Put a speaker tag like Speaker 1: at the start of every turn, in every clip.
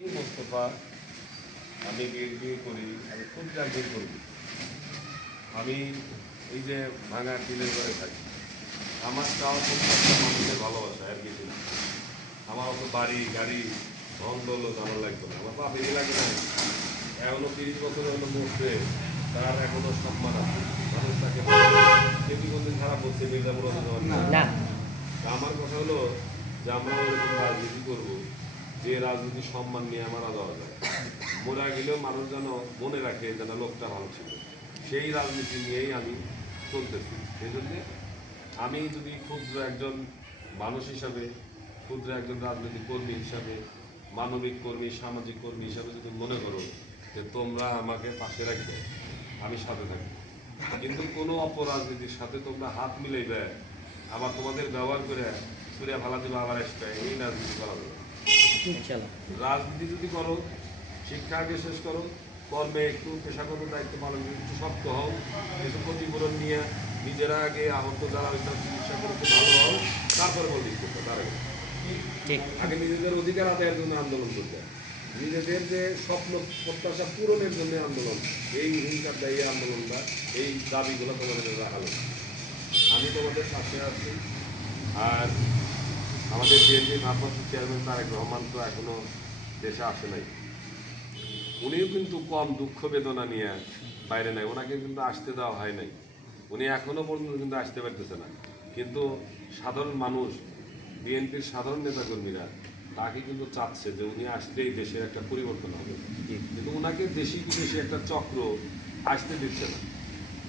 Speaker 1: মোস্তফা আমি বিয়ে করি আমি খুব রাজনীতি করি। আমি এই যে ভাঙা টিলের ঘরে থাকি। আমার প্রত্যাশা মানুষের ভালোবাসা আর কিছু না। আমার অত বাড়ি গাড়ি ধন দৌলত আমার লাগবে না। আমার বাপ এই লাগে না এখনও তিরিশ বছর হলো মরছে তার এখনও সম্মান আছে। মানুষ তাকে সে কি কোনদিন খারাপ বলছে মির্জাপুর তা আমার কথা হলো যে আমরা ওরকম রাজনীতি করব। যে রাজনীতি সম্মান নিয়ে আমরা দেওয়া যায়। মোরা গেলেও মানুষ যেন মনে রাখে যেন লোকটা ভালো ছিল। সেই রাজনীতি নিয়েই আমি চলতেছি। সেই জন্যে আমি যদি ক্ষুদ্র একজন মানুষ হিসাবে, ক্ষুদ্র একজন রাজনৈতিক কর্মী হিসাবে, মানবিক কর্মী, সামাজিক কর্মী হিসাবে যদি মনে করো যে তোমরা আমাকে পাশে রাখবে, আমি সাথে থাকব। কিন্তু কোনো অপরাজনীতির সাথে তোমরা হাত মিলাইবে, আবার তোমাদের ব্যবহার করে সুরিয়া ভালা দিবে, আবার আসবে, এই রাজনীতি করা যাবে রাজনীতি যদি করো শিক্ষা আগে শেষ করো কর্মে একটু পেশাগত দায়িত্ব পালন একটু শক্ত হও কিছু ক্ষতিপূরণ নিয়ে নিজেরা আগে আহত যারা ওইসব চিকিৎসা করে ভালো হও তারপরে বলিস করতে তার আগে। আগে নিজেদের অধিকার আদায়ের জন্য আন্দোলন করতে। নিজেদের যে স্বপ্ন প্রত্যাশা পূরণের জন্য আন্দোলন এই হিংসার এই আন্দোলনটা এই দাবিগুলো তোমাদের রাখালো আমি তোমাদের সাথে আছি আর আমাদের বিএনপি ভারপ্রাপ্ত চেয়ারম্যান তারেক রহমান তো এখনও দেশে আসে নাই। উনিও কিন্তু কম দুঃখ বেদনা নিয়ে বাইরে নাই ওনাকে কিন্তু আসতে দেওয়া হয় নাই। উনি এখনও পর্যন্ত কিন্তু আসতে পারতেছে না। কিন্তু সাধারণ মানুষ বিএনপির সাধারণ নেতাকর্মীরা তাকে কিন্তু চাচ্ছে যে উনি আসলেই দেশের একটা পরিবর্তন হবে। কিন্তু ওনাকে দেশি বিদেশি একটা চক্র আসতে দিচ্ছে না।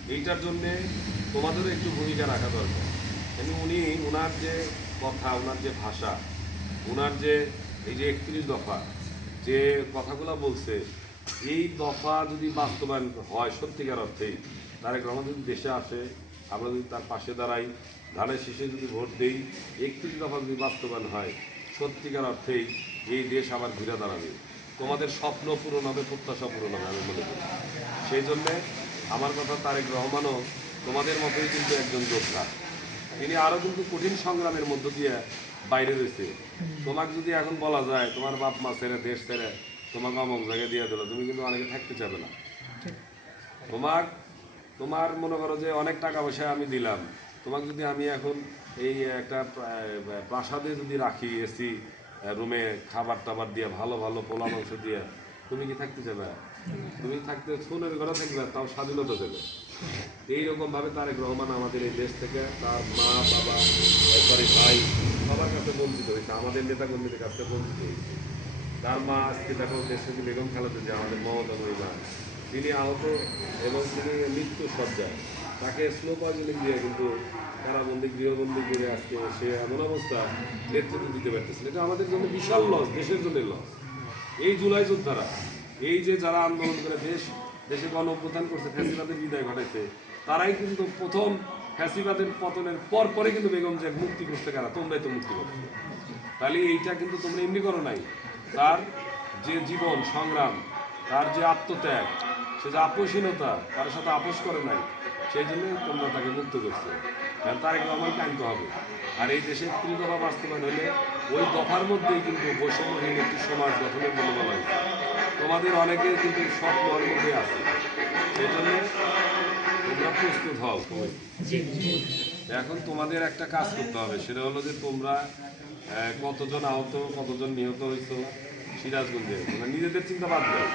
Speaker 1: এইটার জন্যে তোমাদেরও একটু ভূমিকা রাখা দরকার। কিন্তু উনি ওনার যে কথা ওনার যে ভাষা, ওনার যে এই যে একত্রিশ দফা, যে কথাগুলো বলছে, এই দফা যদি বাস্তবায়ন হয় সত্যিকার অর্থেই তারেক রহমান যদি দেশে আসে, আমরা যদি তার পাশে দাঁড়াই, ধানের শেষে যদি ভোট দিই, একত্রিশ দফা যদি বাস্তবায়ন হয়, সত্যিকার অর্থেই এই দেশ আবার ঘুরে দাঁড়াবে। তোমাদের স্বপ্ন পূরণ হবে, প্রত্যাশা পূরণ হবে, আমি মনে করি। সেই জন্যে আমার কথা তারেক রহমানও তোমাদের মতোই কিন্তু একজন যোদ্ধা। তিনি আরও কিন্তু কঠিন সংগ্রামের মধ্য দিয়ে বাইরে রয়েছে। তোমাকে যদি এখন বলা যায়, তোমার বাপ মা ছেড়ে, দেশ ছেড়ে, তোমাকে অমক জায়গায় দিয়ে দিল, তুমি কিন্তু অনেকে থাকতে চাবে না। তোমার তোমার মনে করো যে অনেক টাকা পয়সা আমি দিলাম। তোমাকে যদি আমি এখন এই একটা প্রাসাদে যদি রাখি এসি রুমে খাবার টাবার দিয়ে, ভালো ভালো পোলা মাংস দিয়ে তুমি কি থাকতে চাবে তুমি থাকতে সোনের ঘরে থাকবে, তাও স্বাধীনতা দেবে। এইরকম ভাবে তারেক রহমান আমাদের এই দেশ থেকে তার মা, বাবা সরি ভাই, সবার কাছে বঞ্চিত হয়েছে। আমাদের নেতাকর্মীদের কাছ থেকে বঞ্চিত হয়েছে। তার মা আজকে দেখো দেশ থেকে বেগম খালেদা যে আমাদের মমতা মহিলা তিনি আহত এবং তিনি মৃত্যু সজ্জায় তাকে স্লো পয়জনিং দিয়ে কিন্তু কারাবন্দি গৃহবন্দী করে আজকে সে এমন অবস্থা নেতৃত্ব দিতে পারতেছিল এটা আমাদের জন্য বিশাল লস দেশের জন্য লস এই জুলাই যোদ্ধারা, এই যে যারা আন্দোলন করে দেশ, দেশে গণ অভ্যুত্থান করছে, ফ্যাসিবাদের বিদায় ঘটাইছে, তারাই কিন্তু প্রথম ফ্যাসিবাদের পতনের পর পরে কিন্তু বেগম যে মুক্তি করতে কারা, তোমরাই তো মুক্তি করছ তাহলে এইটা কিন্তু তোমরা এমনি করো নাই। তার যে জীবন, সংগ্রাম, তার যে আত্মত্যাগ, সে যে আপোষহীনতা, তার সাথে আপোষ করে নাই। সেই জন্য তোমরা তাকে মুক্ত করছ। আর তারেক রহমানকে আনতে হবে। আর এই দেশে ত্রিদফা বাস্তবায়ন হলে ওই দফার মধ্যেই কিন্তু বৈষম্যহীন একটি সমাজ গঠনের জন্য বলা হয়েছে তোমাদের অনেকেই কিন্তু স্বপ্ন ওর মধ্যে আছে। সেই জন্য তোমরা প্রস্তুত হও। এখন তোমাদের একটা কাজ করতে হবে। সেটা হলো যে তোমরা কতজন আহত কতজন নিহত হয়েছো সিরাজগঞ্জে। মানে নিজেদের চিন্তা বাদ দাও।